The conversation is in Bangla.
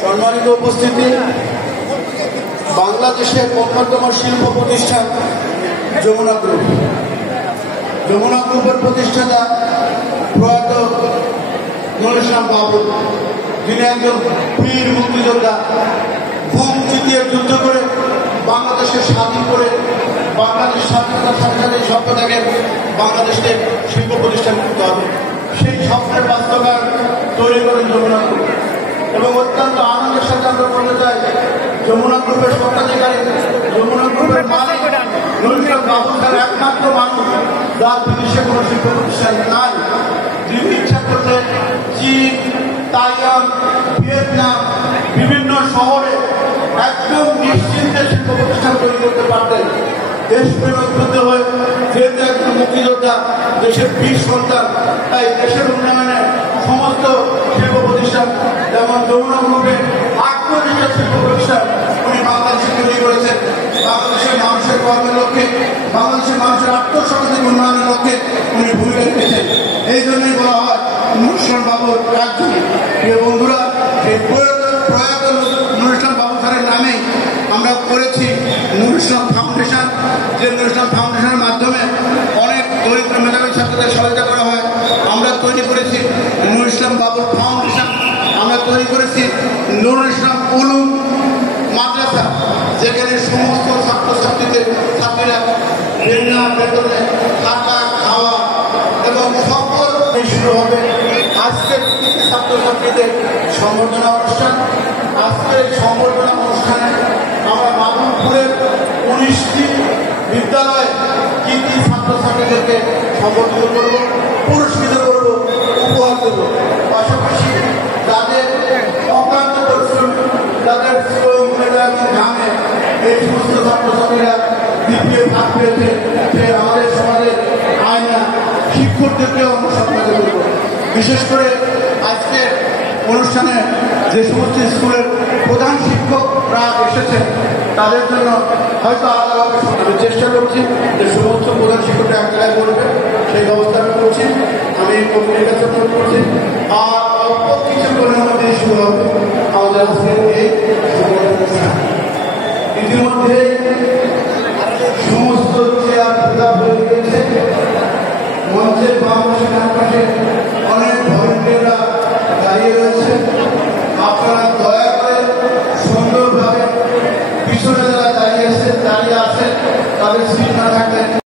সম্মানিত উপস্থিতি, বাংলাদেশের অন্যতম শিল্প প্রতিষ্ঠান যমুনা গ্রুপ। যমুনা গ্রুপের প্রতিষ্ঠাতা প্রয়াত নুরুল ইসলাম বাবুল, যিনি একজন বীর মুক্তিযোদ্ধা, ঘুম চিতিয়ে যুদ্ধ করে বাংলাদেশকে স্বাধীন করে বাংলাদেশ স্বাধীনতার সাথে সাথে স্বপ্ন দেখেন বাংলাদেশকে শিল্প প্রতিষ্ঠান করতে হবে। সেই স্বপ্নের বাস্তবায়ন তৈরি করেন যমুনা গ্রুপ। এবং অত্যন্ত আনন্দের সাথে আমরা বলতে চাই, যমুনা গ্রুপের স্বত্বাধিকারী, যমুনা গ্রুপের মালিক নুরুল ইসলাম বাবুল তার একমাত্র মানুষ যার বিদেশে কোনো শিল্প প্রতিষ্ঠান নাই। যিনি ইচ্ছা করলে চীন, তাইওয়ান, ভিয়েতনাম বিভিন্ন শহরে একদম নিশ্চিন্তে শিল্প প্রতিষ্ঠান তৈরি করতে পারতেন। দেশপ্রেম উদ্বুদ্ধ হয়ে, যেহেতু একজন মুক্তিযোদ্ধা, দেশের বীর সন্তান, তাই দেশের উন্নয়নে সমস্ত শিল্প প্রতিষ্ঠান যেমন যমুনা গ্রুপে 48টা শিল্প প্রতিষ্ঠান উনি বাংলাদেশে তৈরি করেছেন। বাংলাদেশের মানুষের কর্মের লক্ষ্যে, বাংলাদেশের মানুষের আত্মসংস্কৃতিক উন্নয়নের লক্ষ্যে উনি ভূমিকা রেখেছেন। এই জন্যই বলা হয় নুরুল ইসলাম বাবুর রাজধানী। প্রিয় বন্ধুরা, এই প্রয়াত নুরুল ইসলাম বাবু স্যারের নামেই আমরা করেছি নুরুল ইসলাম ফাউন্ডেশন। যে নুরুল ইসলাম ফাউন্ডেশনের মাধ্যমে অনেক দরিদ্র মেধাবী ছাত্রদের সহায়তা করা হয়। আমরা তৈরি করেছি নুরুল ইসলাম বাবুর ফাউন্ডেশন। আমরা তৈরি করেছি নুরুল ইসলাম উলুম মাদ্রাসা, যেখানে সমস্ত ছাত্রীরা বিনা বেতনে থাকা, খাওয়া এবং সকল শুরু হবে। আজকের ছাত্রছাত্রীদের সংবর্ধনা অনুষ্ঠান। আজকের সংবর্ধনা অনুষ্ঠানে আমরা মাধবপুরের 19টি বিদ্যালয়ে কৃতি ছাত্রছাত্রীদেরকে সংবর্ধিত করব, পুরস্কৃত করব, উপহার দেব। পাশাপাশি যাদের অক্লান্ত পরিশ্রম, যাদের গ্রামে এই সমস্ত ছাত্রছাত্রীরা দ্বিতীয় ভাগ পেয়েছে, সে আমাদের সমাজের আয়না শিক্ষকদেরকেও আমরা সম্মানিত করব। বিশেষ করে আজকে অনুষ্ঠানে যে সমস্ত স্কুলের প্রধান শিক্ষকরা এসেছেন, তাদের জন্য হয়তো আলাদাভাবে আমি চেষ্টা করছি যে সমস্ত প্রধান শিক্ষকরা এক জায়গায় করবে, সেই ব্যবস্থা আমি করছি। আমি কমিটির কাছে অনুরোধ করছি। আর অল্প কিছুক্ষণের মধ্যে শুরু হবে আমাদের আজকের এই ইতিমধ্যে সমস্ত চেয়ার হয়ে গিয়েছে। মঞ্চের বাম পাশে